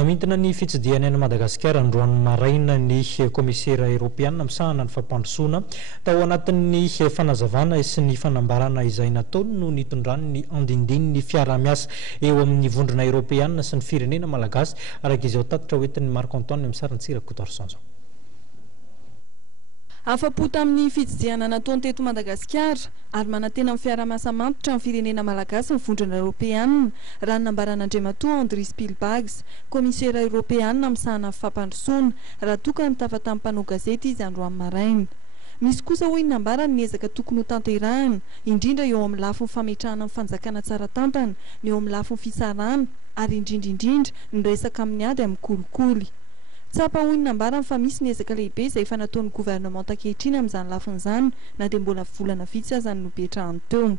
Namintana ny fitsidiany any Madagasikara androany maraina ny komisera Europiana misahana ny fampandrosoana tao anatin'ny fanazavana sy ny fanambarana izay nataony no nitondrany ny andindininy fiara-miasa eo amin'ny vondrona Europiana sy ny firenena malagasy araka izao tatitra hoentin'ny Marc Antoine Misarantsira Kotorsanza. Afapo tamin'ny fitsidiana nataony teto Madagasikara ary manantena amin'ny fiara-miasa mantitra amin'ny firenena malagasy ny vondrona Europeana raha nambaran'Andriamatoa Andry Spielbags, komisera Europeana misahana fampandrosoana raha tokana nitafa tamin'ny mpanao gazety izy androany maraina. Misy kosa hoy nambarany ny ezaka tokony ho tanterahina indrindra eo amin'ny lafiny fametrahana amin'ny fanjakana tsara tantana, ny eo amin'ny lafiny fisarana ary indrindra ny resaka amin'ny ady amin'ny kolikoly. Tsapa hoy nambarany fa misy ny ezaka lehibe izay efa nataon'ny gouvernement ankehitriny amin'izany lafin'izany na dia mbola volana vitsy aza ny nopetrahany teo.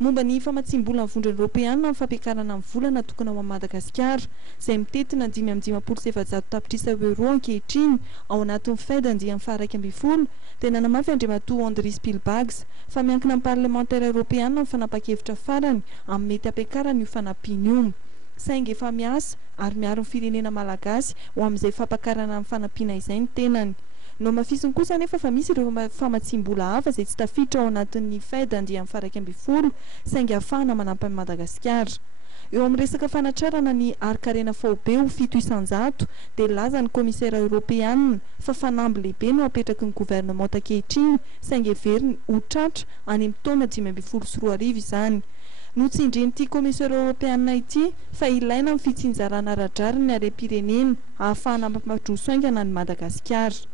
Momba ny famatsim-bola ny vondrona Europeana amin'ny fampiakarana amin'ny vola natokana ho Madagasikara izay mitetina 5,700 tapitrisa euro ankehitriny ao anatin'ny fed andiany faha 1,2 dia nanamafy Andriamatoa Andry Spielbags fa miankina amin'ny parlementaire Europeana ny fanapa-kevitra farany amin'ny mety ampiakarana io fanampiana io. Saingy efa miasa ary miaro ny firenena malagasy ho amin'izay fampakarana amin'ny fanampiana izay ny tenany. No mafisiny kosa nefa fa misy ireo famatsim-bola hafa izay tsy tafiditra ao anatin'ny fed andiany faha 1,2 saingy ahafahana manampy amin'ny Madagasikara. Eo amin'ny resaka fanatrarana ny arikarena faobe ho 700 dia laza ny komisera Europeana fa fanamby lehibe no apetraky ny gouvernement ankehitriny saingy heveriny ho tratra any amin'ny taona 2024 izany. Notsindren'ity komisera Europeana ity fa ilaina amin'ny fitsinjarana aradrariny ny harem-pirenena ahafahana mampandroso haingana ny Madagasikara.